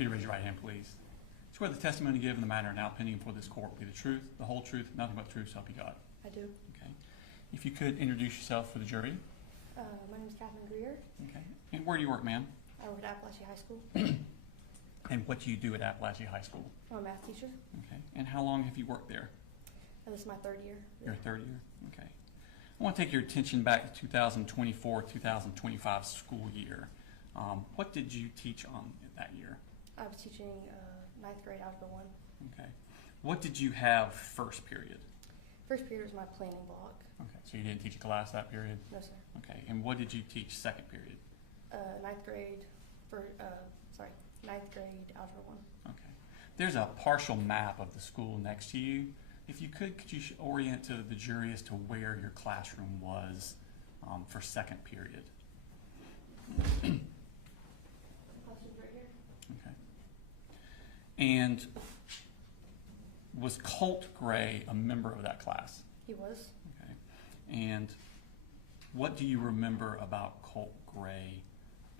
Could you raise your right hand, please? Swear the testimony given in the matter now pending before this court will be the truth, the whole truth, nothing but the truth, so help you God. I do. Okay. If you could introduce yourself for the jury. My name is Katherine Greer. Okay. And where do you work, ma'am? I work at Apalachee High School. And what do you do at Apalachee High School? I'm a math teacher. Okay. And how long have you worked there? This is my third year. Your third year? Okay. I want to take your attention back to 2024-2025 school year. What did you teach on that year? I was teaching 9th grade Algebra 1. Okay. What did you have first period? First period was my planning block. Okay. So you didn't teach a class that period? No, sir. Okay. And what did you teach second period? 9th grade, 9th grade Algebra 1. Okay. There's a partial map of the school next to you. If you could you orient to the jury as to where your classroom was for second period? Classroom's right here. Okay. And was Colt Gray a member of that class? He was. Okay. And what do you remember about Colt Gray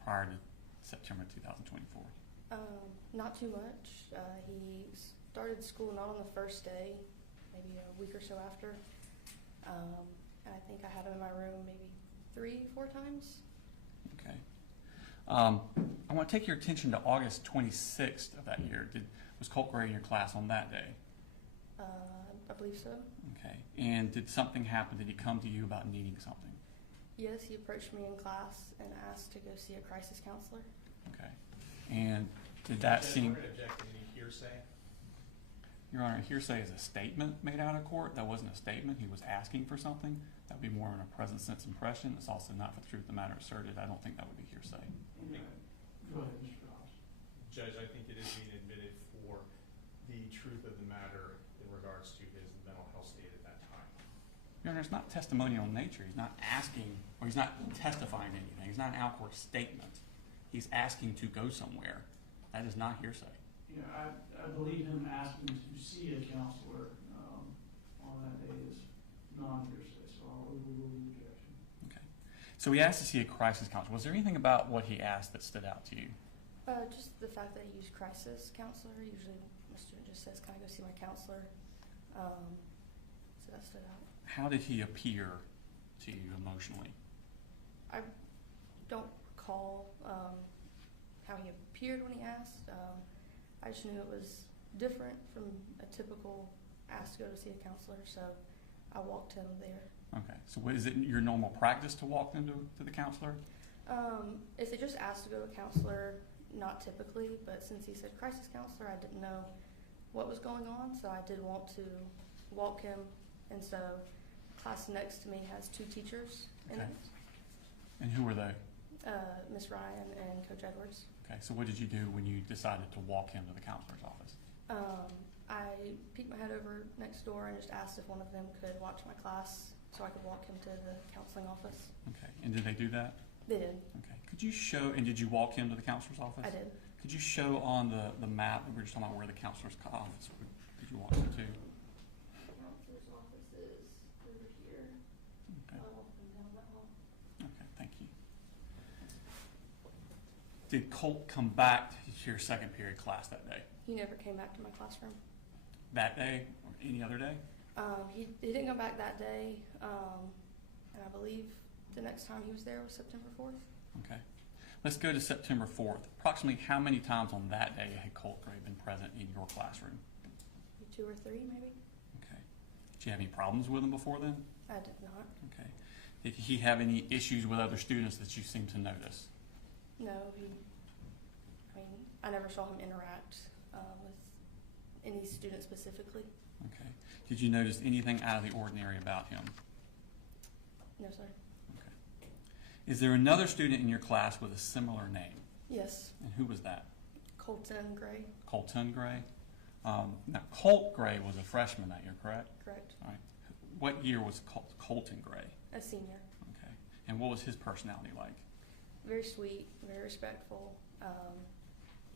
prior to September 2024? Not too much. He started school not on the first day, maybe a week or so after. And I think I had him in my room maybe 3-4 times. Okay. I want to take your attention to August 26th of that year. Was Colt Gray in your class on that day? I believe so. Okay. And did something happen? Did he come to you about needing something? Yes, he approached me in class and asked to go see a crisis counselor. Okay. And did that seem... We're going to object to any hearsay. Your Honor, hearsay is a statement made out of court. That wasn't a statement. He was asking for something. That would be more in a present sense impression. It's also not for the truth of the matter asserted. I don't think that would be hearsay. Go ahead, Mr. Ross. Judge, I think it is being admitted for the truth of the matter in regards to his mental health state at that time. Your Honor, it's not testimonial in nature. He's not asking, or he's not testifying anything. He's not an out-court statement. He's asking to go somewhere. That is not hearsay. Yeah, I believe him asking to see a counselor on that day is non-hearsay, so I'll overrule the objection. Okay. So he asked to see a crisis counselor. Was there anything about what he asked that stood out to you? Just the fact that he used crisis counselor. Usually my student just says, "Can I go see my counselor?" So that stood out. How did he appear to you emotionally? I don't recall how he appeared when he asked. I just knew it was different from a typical ask to go to see a counselor, so I walked him there. Okay. So is it your normal practice to walk them to the counselor? If they just asked to go to a counselor, not typically, but since he said crisis counselor, I didn't know what was going on, so I did want to walk him. And so the class next to me has 2 teachers in it. And who were they? Miss Ryan and Coach Edwards. Okay, so what did you do when you decided to walk him to the counselor's office? I peeked my head over next door and just asked if one of them could watch my class so I could walk him to the counseling office. Okay, and did they do that? They did. Okay, could you show, and did you walk him to the counselor's office? I did. Could you show on the map, we were just talking about where the counselor's office, did you walk him to? The counselor's office is over here. Okay. I walked him down that hall. Okay, thank you. Did Colt come back to your second period class that day? He never came back to my classroom. That day or any other day? He didn't come back that day, and I believe the next time he was there was September 4th. Okay. Let's go to September 4th. Approximately how many times on that day had Colt Gray been present in your classroom? 2 or 3, maybe. Okay. Did you have any problems with him before then? I did not. Okay. Did he have any issues with other students that you seem to notice? No, I never saw him interact with any student specifically. Okay. Did you notice anything out of the ordinary about him? No, sir. Okay. Is there another student in your class with a similar name? Yes. And who was that? Colton Gray. Colton Gray? Now, Colt Gray was a freshman that year, correct? Correct. All right. What year was Colton Gray? A senior. Okay. And what was his personality like? Very sweet, very respectful.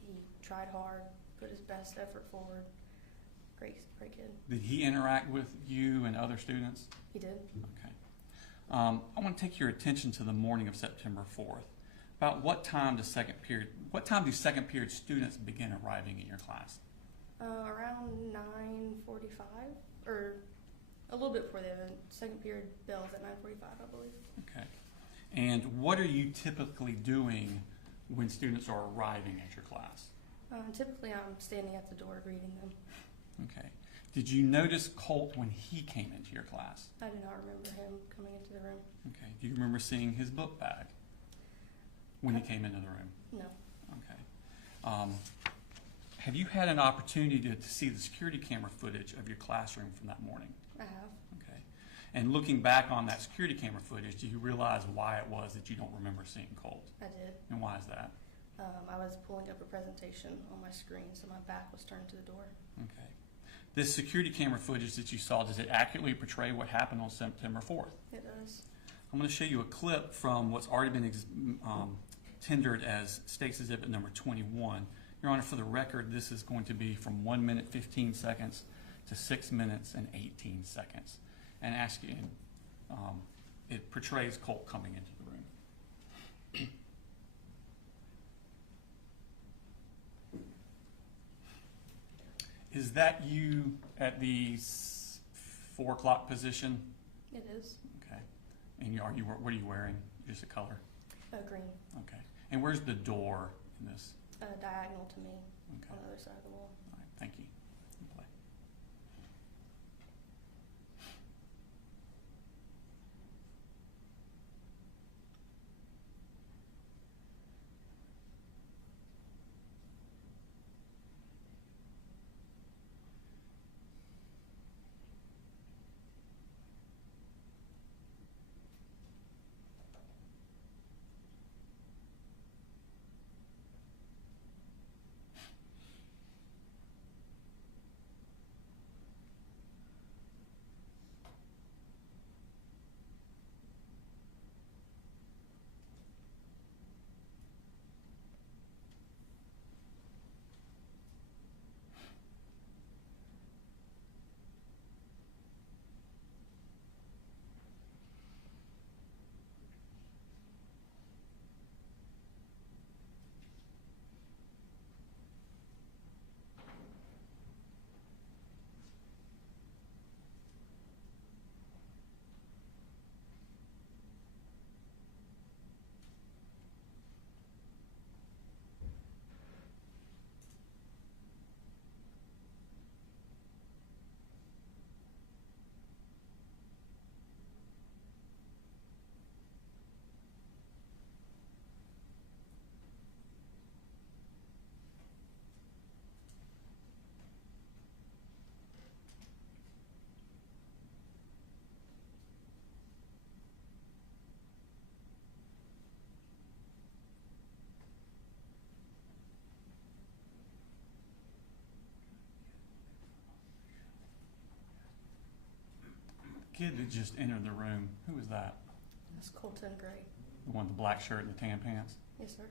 He tried hard, put his best effort forward. Great kid. Did he interact with you and other students? He did. Okay. I want to take your attention to the morning of September 4th. About what time do second period students begin arriving in your class? Around 9:45, or a little bit before the event. Second period bells at 9:45, I believe. Okay. And what are you typically doing when students are arriving at your class? Typically, I'm standing at the door greeting them. Okay. Did you notice Colt when he came into your class? I do not remember him coming into the room. Okay. Do you remember seeing his book bag when he came into the room? No. Okay. Have you had an opportunity to see the security camera footage of your classroom from that morning? I have. Okay. And looking back on that security camera footage, do you realize why it was that you don't remember seeing Colt? I did. And why is that? I was pulling up a presentation on my screen, so my back was turned to the door. Okay. This security camera footage that you saw, does it accurately portray what happened on September 4th? It does. I'm going to show you a clip from what's already been tendered as State's Exhibit number 21. Your Honor, for the record, this is going to be from 1 minute 15 seconds to 6 minutes and 18 seconds. And ask you, it portrays Colt coming into the room. Is that you at the 4 o'clock position? It is. Okay. And what are you wearing? Just a color? Green. Okay. And where's the door in this? Diagonal to me Okay. on the other side of the wall. All right. Thank you. Play. Kid that just entered the room, who was that? That's Colton Gray. The one with the black shirt and the tan pants? Yes, sir.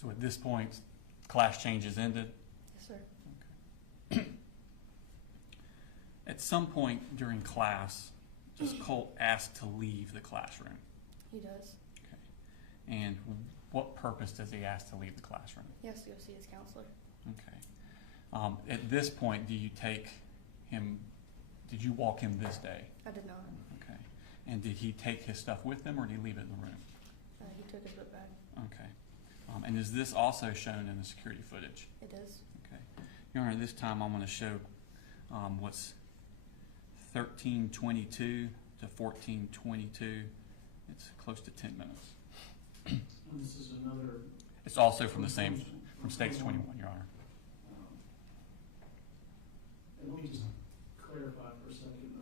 So at this point, class change is ended. Yes, sir. At some point during class, does Colt ask to leave the classroom? He does. Okay. And what purpose does he ask to leave the classroom? He has to go see his counselor. Okay. At this point, do you take him, did you walk him this day? I did not. Okay. And did he take his stuff with him, or did he leave it in the room? He took his book bag. Okay. And is this also shown in the security footage? It is. Okay. Your Honor, this time I'm going to show what's 13:22 to 14:22. It's close to 10 minutes. And this is another. It's also from the same, from States 21, Your Honor. And let me just clarify for a second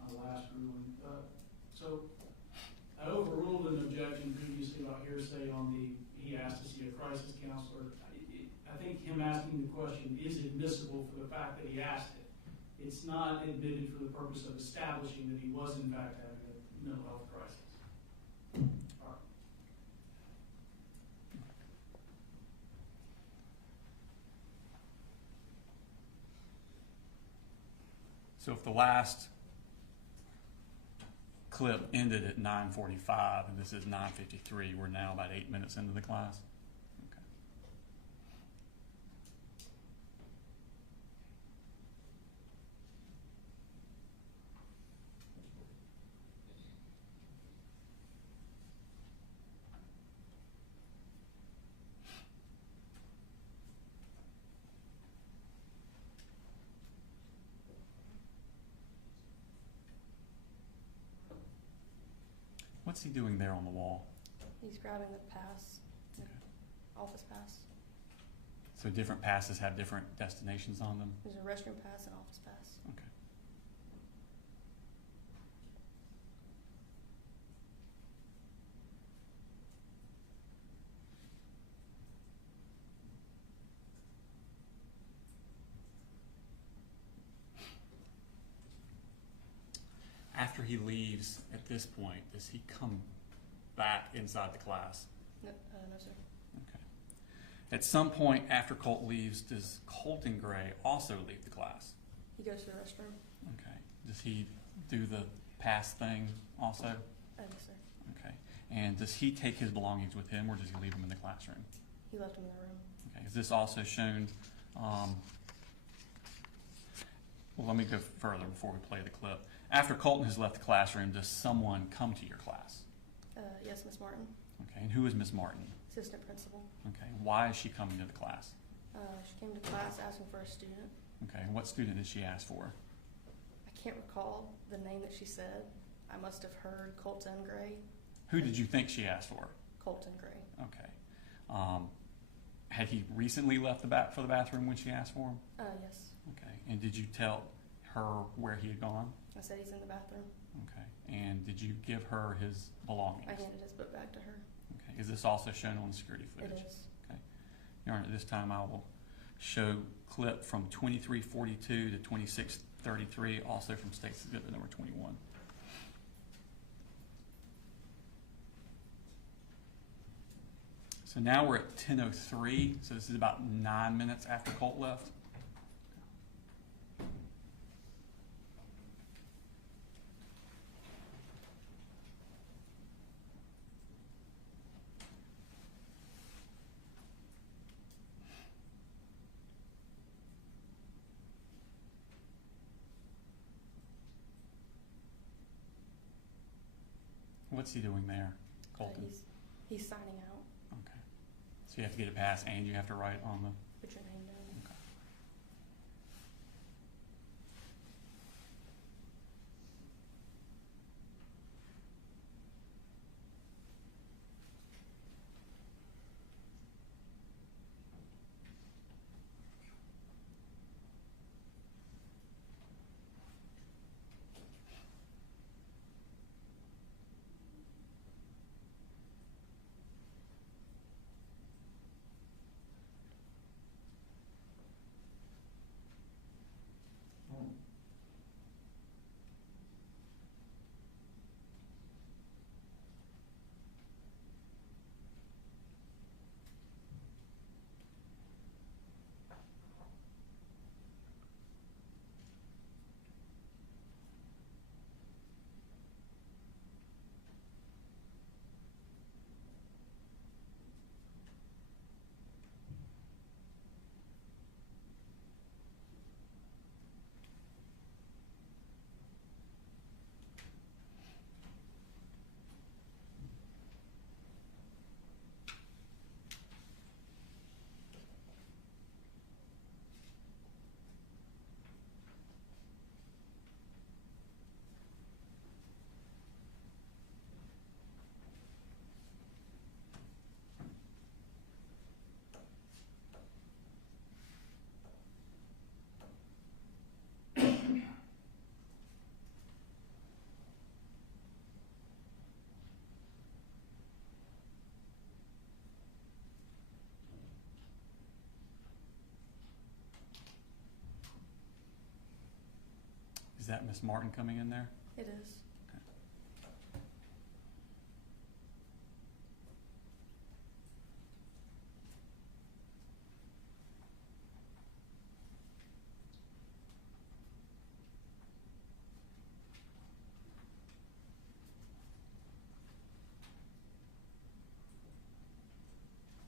my last ruling. So I overruled an objection previously about hearsay on he asked to see a crisis counselor. I think him asking the question is admissible for the fact that he asked it. It's not admitted for the purpose of establishing that he was in fact having a mental health crisis. All right. So if the last clip ended at 9:45 and this is 9:53, we're now about 8 minutes into the class? Okay. What's he doing there on the wall? He's grabbing the pass, the office pass. So different passes have different destinations on them? There's a restroom pass and office pass. Okay. After he leaves, at this point, does he come back inside the class? No, no, sir. Okay. At some point after Colt leaves, does Colton Gray also leave the class? He goes to the restroom. Okay. Does he do the pass thing also? Yes, sir. Okay. And does he take his belongings with him, or does he leave them in the classroom? He left him in the room. Okay. Is this also shown? Well, let me go further before we play the clip. After Colton has left the classroom, does someone come to your class? Yes, Miss Martin, Okay. And who is Miss Martin? assistant principal. Okay. Why is she coming to the class? She came to class asking for a student. Okay. And what student did she ask for? I can't recall the name that she said. I must have heard Colton Gray. Who did you think she asked for? Colton Gray. Okay. Had he recently left for the bathroom when she asked for him? Yes. Okay. And did you tell her where he had gone? I said he's in the bathroom. Okay. And did you give her his belongings? I handed his book back to her. Okay. Is this also shown on the security footage? It is. Okay. Your Honor, this time I will show clip from 23:42 to 26:33, also from State's Exhibit number 21. So now we're at 10:03, so this is about 9 minutes after Colt left. What's he doing there, Colton? He's signing out. Okay. So you have to get a pass and you have to write on the... Put your name down. Okay. that Miss Martin coming in there? It is.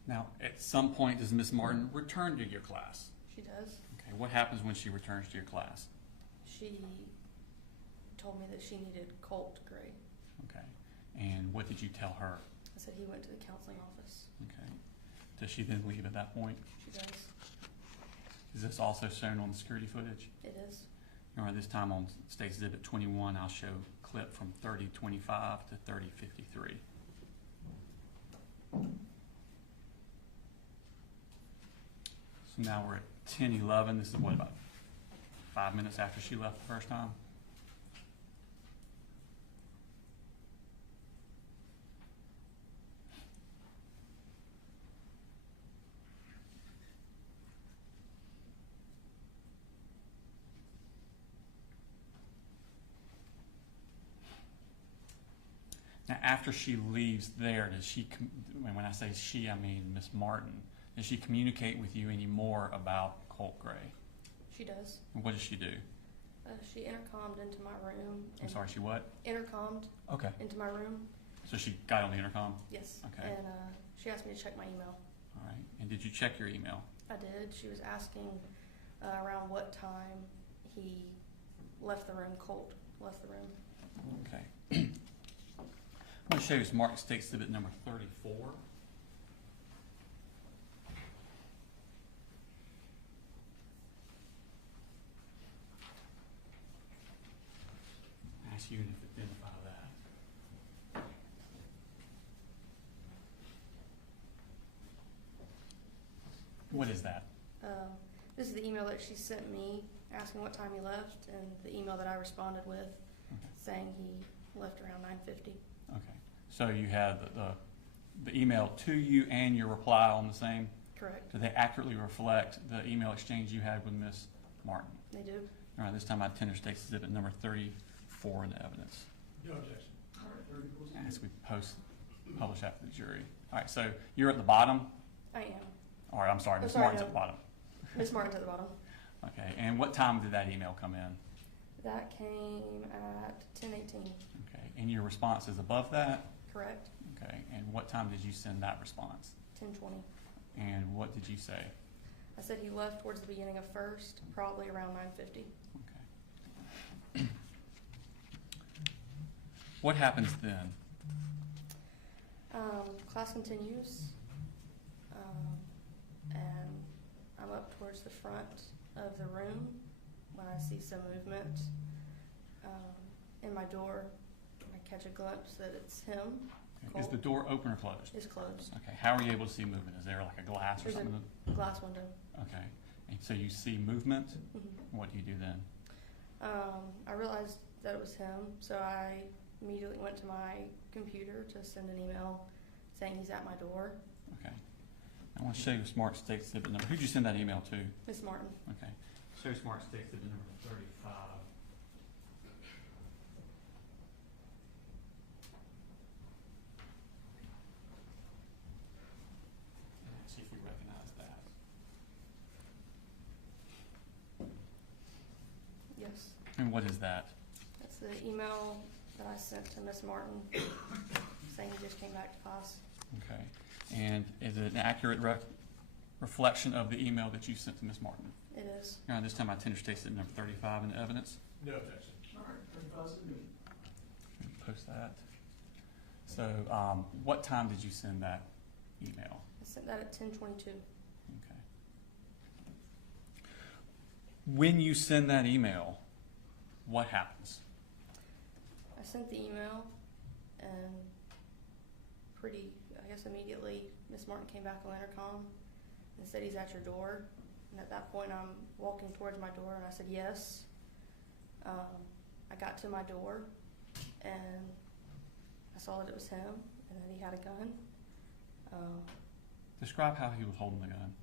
Now, at some point, does Miss Martin return to your class? She does. Okay, what happens when she returns to your class? She told me that she needed Colt Gray. Okay, and what did you tell her? I said he went to the counseling office. Okay, does she then leave at that point? She does. Is this also shown on the security footage? It is. All right, this time on State's Exhibit 21, I'll show a clip from 30:25 to 30:53. So now we're at 10:11. This is what, about 5 minutes after she left the first time? Now, after she leaves there, does she, when I say she, I mean Miss Martin, does she communicate with you any more about Colt Gray? She does. And what does she do? She intercommed into my room. I'm sorry, she what? Intercommed Okay. into my room. So she got on the intercom? Yes. Okay. And she asked me to check my email. All right. And did you check your email? I did. She was asking around what time he left the room. Colt left the room. Okay. I'm going to show you Smart State Exhibit number 34. Ask you to identify that. What is that? This is the email that she sent me asking what time he left, and the email that I responded with Okay. saying he left around 9:50. Okay. So you had the email to you and your reply on the same? Correct. Do they accurately reflect the email exchange you had with Miss Martin? They do. All right, this time I tender State's Exhibit number 34 in the evidence. No objection. All right, 34. As we publish after the jury. All right, so you're at the bottom? I am. All right, I'm sorry, Oh, Miss sorry, Martin's no. at the bottom. Miss Martin's at the bottom. Okay, and what time did that email come in? That came at 10:18. Okay, and your response is above that? Correct. Okay, and what time did you send that response? 10:20. And what did you say? I said he left towards the beginning of first, probably around 9:50. Okay. What happens then? Class continues, and I'm up towards the front of the room when I see some movement in my door. I catch a glimpse that it's him. Okay, is the door open or closed? It's closed. Okay, how are you able to see movement? Is there like a glass or There's something? a glass window. Okay, and so you see movement? Mhm. What do you do then? I realized that it was him, so I immediately went to my computer to send an email saying he's at my door. Okay. I want to show you Smart State Exhibit number. Who'd you send that email to? Miss Martin. Okay. Show Smart State Exhibit number 35. Let's see if we recognize that. Yes. And what is that? That's the email that I sent to Miss Martin saying he just came back to class. Okay. And is it an accurate reflection of the email that you sent to Miss Martin? It is. All right, this time I tender State Exhibit number 35 in the evidence. No objection. All right, 35 is good. Post that. So, what time did you send that email? I sent that at 10:22. Okay. When you send that email, what happens? I sent the email, and I guess immediately, Miss Martin came back on the intercom and said he's at your door. And at that point, I'm walking towards my door, and I said yes. I got to my door, and I saw that it was him, and that he had a gun. Describe how he was holding the gun.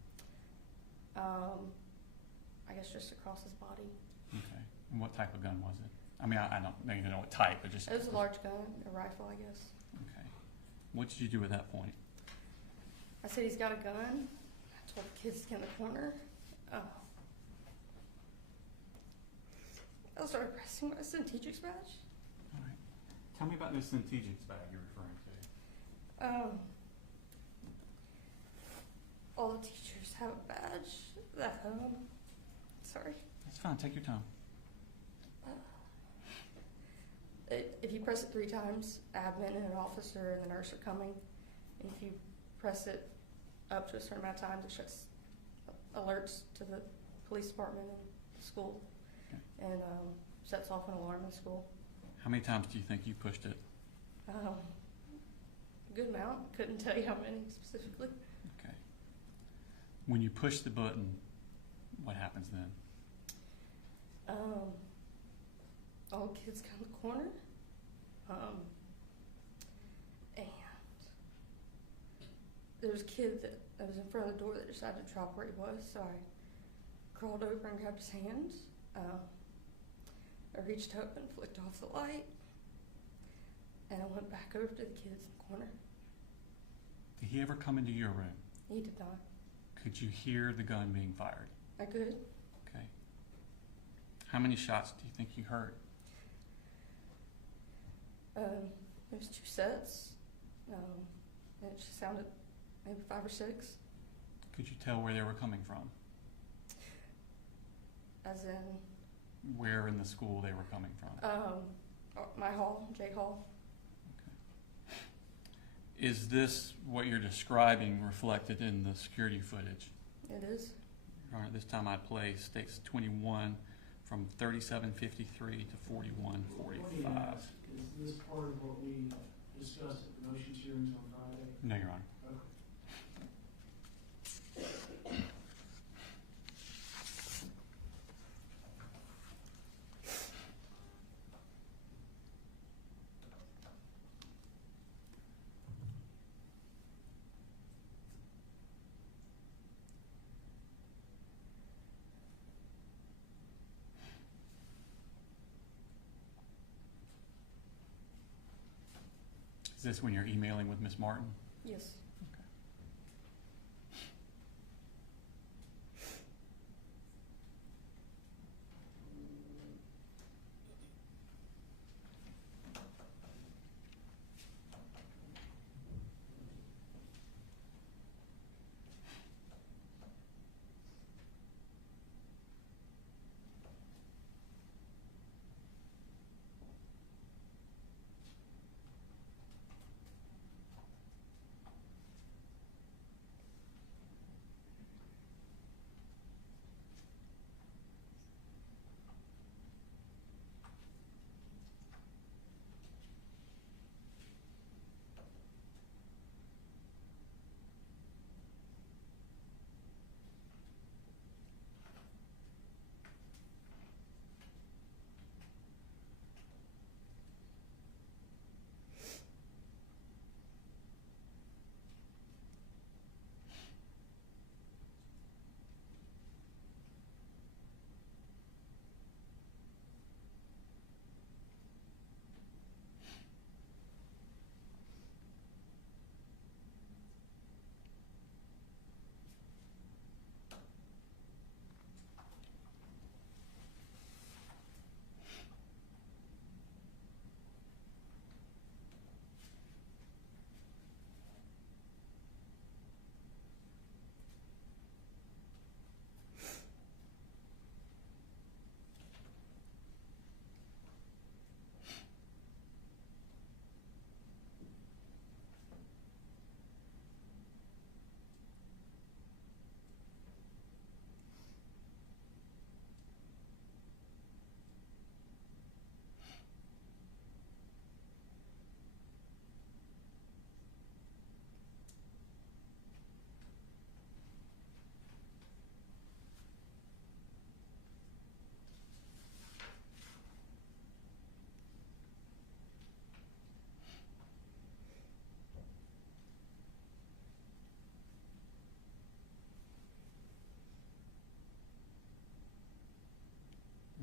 I guess just across his body. Okay. And what type of gun was it? I mean, I don't even know what type, but just. It was a large gun, a rifle, I guess. Okay. What did you do at that point? I said he's got a gun. I told the kids to get in the corner. I started pressing my Centegix badge. All right. Tell me about this Centegix bag you're referring to. All the teachers have a badge that, sorry. That's fine. Take your time. If you press it 3 times, admin and an officer and the nurse are coming. And if you press it up to a certain amount of times, it shuts alerts to the police department and the school, Okay. and sets off an alarm in the school. How many times do you think you pushed it? A good amount. Couldn't tell you how many specifically. Okay. When you push the button, what happens then? All the kids come to the corner, and there was a kid that was in front of the door that decided to drop where he was, so I crawled over and grabbed his hand. I reached up and flicked off the light, and I went back over to the kids in the corner. Did he ever come into your room? He did not. Could you hear the gun being fired? I could. Okay. How many shots do you think you heard? There was 2 sets, and it just sounded maybe 5 or 6, Could you tell where they were coming from? as in Where in the school they were coming from? my hall, J Hall. Is this what you're describing reflected in the security footage? It is. All right, this time I play States 21 from 37:53 to 41:45. Let me ask, is this part of what we discussed at the motions hearings on Friday? No, Your Honor. Okay. Is this when you're emailing with Miss Martin? Yes.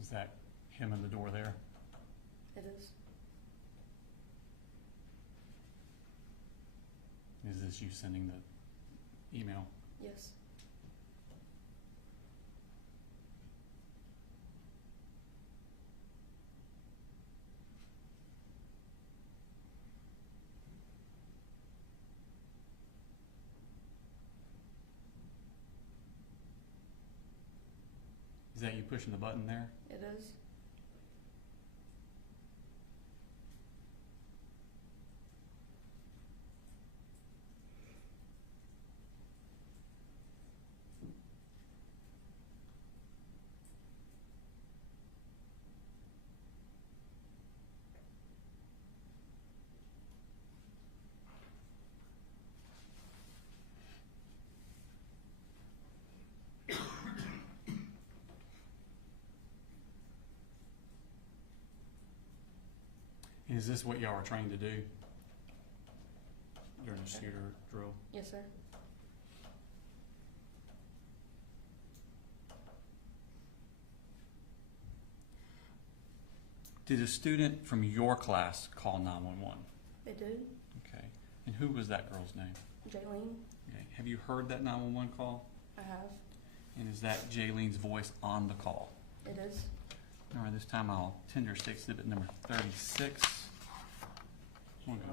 Is that him in the door there? It is. Is this you sending the email? Yes. Is that you pushing the button there? It is. Is this what y'all are trained to do during a shooter drill? Yes, sir. Did a student from your class call 911? They did. Okay. And who was that girl's name? Jaylene, Okay. Have you heard that 911 call? I have. And is that Jaylene's voice on the call? It is. All right, this time I'll tender state exhibit number 36. Come on, go.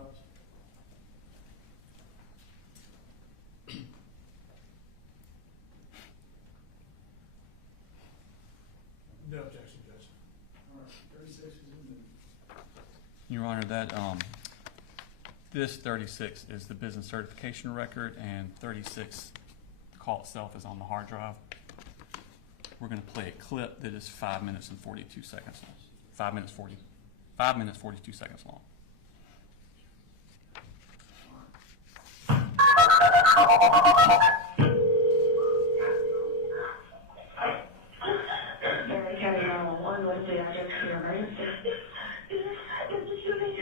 No objection, Judge. All right, 36 is admitted. Your Honor, that this 36 is the business certification record, and 36, the call itself, is on the hard drive. We're going to play a clip that is 5 minutes and 42 seconds long. 5 minutes 42 seconds long. Barry County 911, what's the address to your emergency? There's a shooting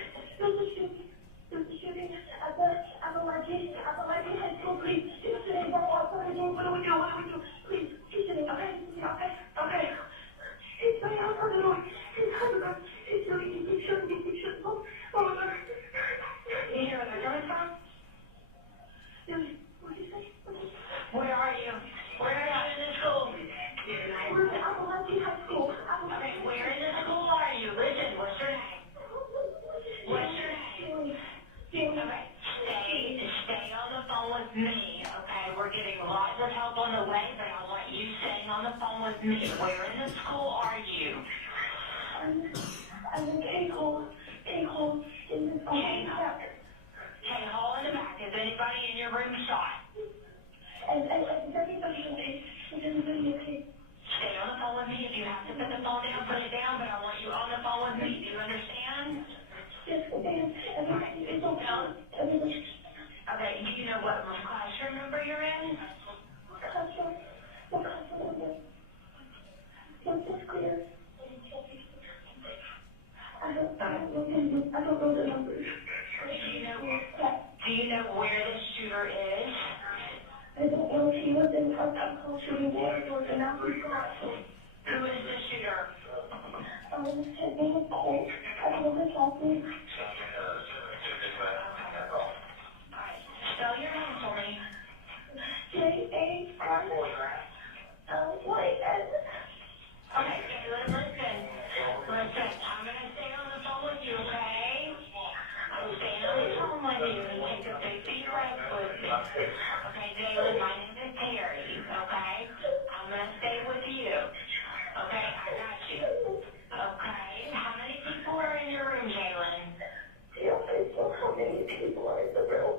at the Apalachee High School, please. It's shooting. What do we do? Please, he's shooting. Okay. It's right outside the door. He's shooting. Oh my God. Can you hear where they're coming from? What did you say? Where are you? Where are you in the school? We're at Apalachee High School. Okay, where in the school are you? Listen, what's your name? What's your name? Okay, stay on the phone with me, okay? We're getting lots of help on the way, but I want you staying on the phone with me. Where in the school are you? I'm in K-hole in the back. K-hole in the back. Is anybody in your room shot? And everybody okay. Is everybody okay? Stay on the phone with me. If you have to put the phone down, put it down, but I want you on the phone with me. Do you understand? Yes, ma'am. Everybody is okay. Everybody. Okay, do you know what classroom number you're in? What classroom number? What's this clear? I don't know the numbers. Do you know where the shooter is? I don't know if he was in front of the shooting board or the number. Who is the shooter? His name is Colt. I don't know his last name. Alright, spell your name for me. J-A-R-Y-N. Okay, listen. I'm gonna stay on the phone with you, okay? I'm staying on the phone with you and take a big deep breath with me. Okay, Jalen, my name is Terry, okay? I'm gonna stay with you. Okay, I got you. Okay, how many people are in your room, Jalen? How many people are in the room?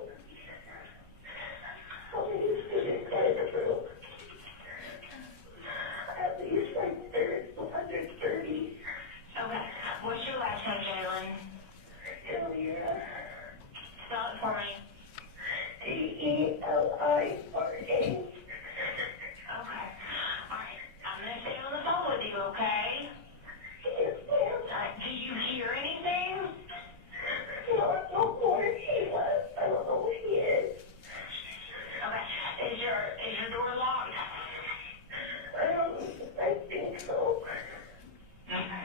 How many students are in the room? At least like 130. Okay, what's your last name, Jalen? Earlier. Spell it for me. D-E-L-I-R-A. Okay. Alright, I'm gonna stay on the phone with you, okay? Yes, ma'am. Do you hear anything? No, I don't know where he was. I don't know where he is. Okay, is your door locked? I think so. Okay.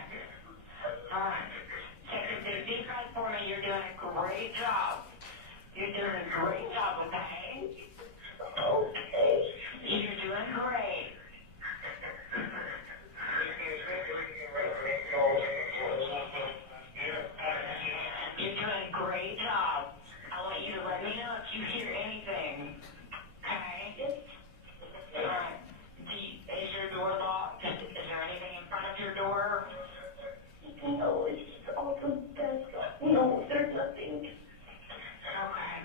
a great job. You're doing a great job, okay? Okay. You're doing great. You're doing a great job. I want you to let me know if you hear anything. Okay? Alright. Is your door locked? Is there anything in front of your door? No, it's off the desk. No, there's nothing. Okay.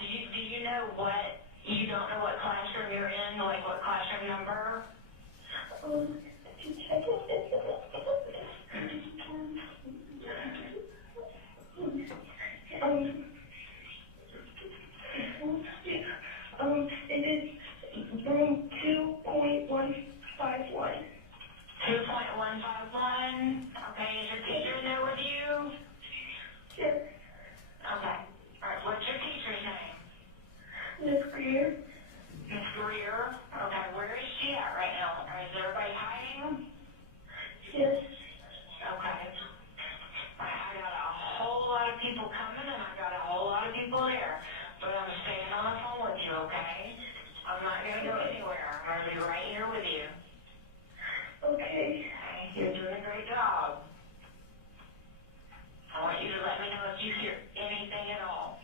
Do you know what, you don't know what classroom you're in, like what classroom number? Did you check it? It is room 2.151. 2.151. Okay, is your teacher in there with you? Yes, Okay. Alright, what's your teacher's name? Miss Greer. Miss Greer. Okay, where is she at right now? Is everybody hiding? Yes. Okay. I got a whole lot of people coming and I got a whole lot of people there. But I'm staying on the phone with you, okay? I'm not gonna go anywhere. I'm gonna be right here with you. Okay. You're doing a great job. I want you to let me know if you hear anything at all.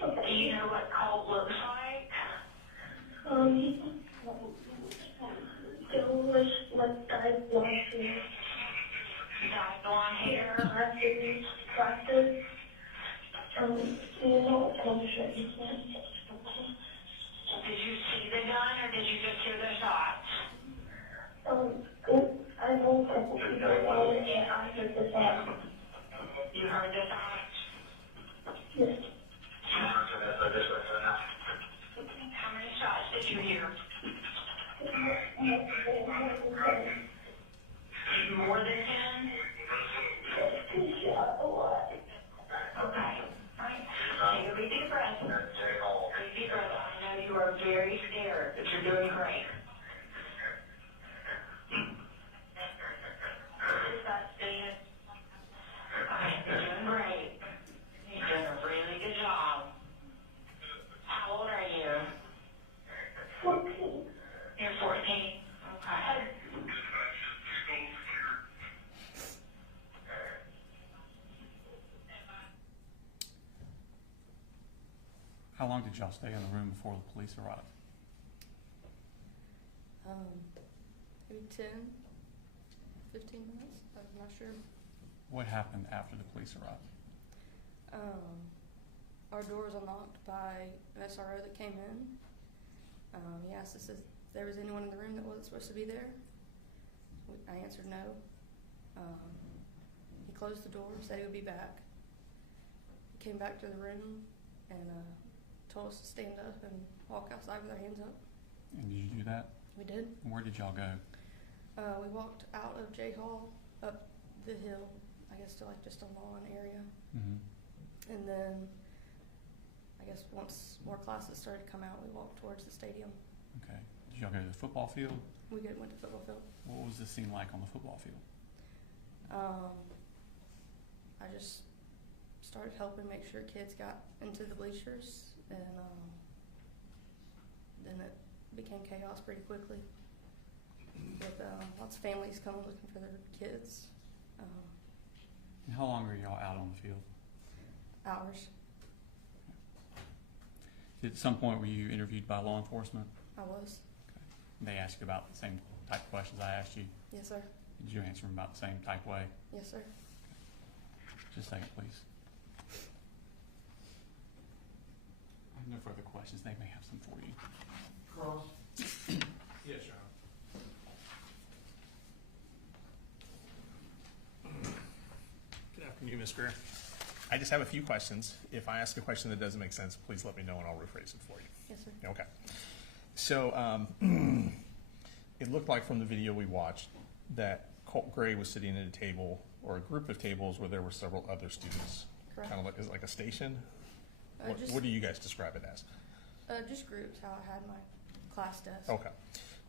Do you know what Colt looks like? There was like dyed blonde hair. Dyed blonde hair? Glasses. You know what color shirt he's wearing? Did you see the gun or did you just hear the shots? I know a couple people about it, and I heard the shot. You heard the shots? Yes. How many shots did you hear? More than 10? He shot a lot. Okay. Alright. Take a big deep breath. Big deep breath. I know you are very scared, but you're doing great. Stop staying. Alright, you're doing great. You're doing a really good job. How old are you? 14. You're 14. Okay. How long did y'all stay in the room before the police arrived? Maybe 10, 15 minutes. I'm not sure. What happened after the police arrived? Our door was unlocked by an SRO that came in. He asked us if there was anyone in the room that wasn't supposed to be there. I answered no. He closed the door, said he would be back. He came back to the room and told us to stand up and walk outside with our hands up. And did you do that? We did. And where did y'all go? We walked out of J Hall up the hill, I guess to like just a lawn area. Mm-hmm. And then I guess once more classes started to come out, we walked towards the stadium. Okay. Did y'all go to the football field? We went to the football field. What was the scene like on the football field? I just started helping make sure kids got into the bleachers, and then it became chaos pretty quickly with lots of families coming looking for their kids. And how long were y'all out on the field? Hours. At some point were you interviewed by law enforcement? I was. They asked you about the same type of questions I asked you. Yes, sir. Did you answer them about the same type way? Yes, sir. Just a second, please. I have no further questions. They may have some for you. Cross? Yes, Your Honor. Good afternoon, Ms. Greer. I just have a few questions. If I ask a question that doesn't make sense, please let me know and I'll rephrase it for you. Yes, sir. Okay. So it looked like from the video we watched that Colt Gray was sitting at a table or a group of tables where there were several other students. Correct. Kind of like, is it like a station? Just- What do you guys describe it as? Just groups, how I had my class desk. Okay.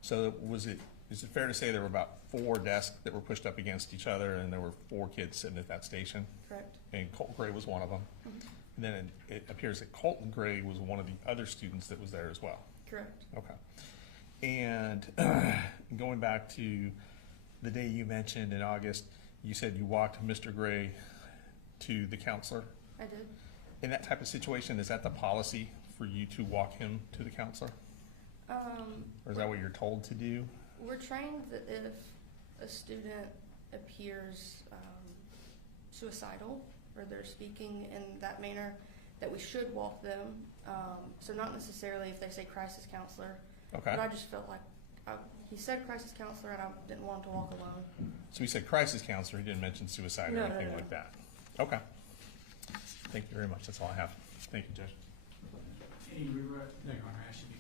So was it is it fair to say there were about 4 desks that were pushed up against each other, and there were 4 kids sitting at that station? Correct. And Colt Gray was one of them. Mhm. And then it appears that Colt Gray was one of the other students that was there as well. Correct. Okay. And going back to the day you mentioned in August, you said you walked Mr. Gray to the counselor. I did. In that type of situation, is that the policy for you to walk him to the counselor? Or is that what you're told to do? We're trained that if a student appears suicidal or they're speaking in that manner, that we should walk them. So not necessarily if they say crisis counselor, Okay. but I just felt like he said crisis counselor and I didn't want him to walk alone. So he said crisis counselor, he didn't mention suicide or No, anything no. like that. Okay. Thank you very much. That's all I have. Thank you, Judge. Any regret? No, Your Honor, I should be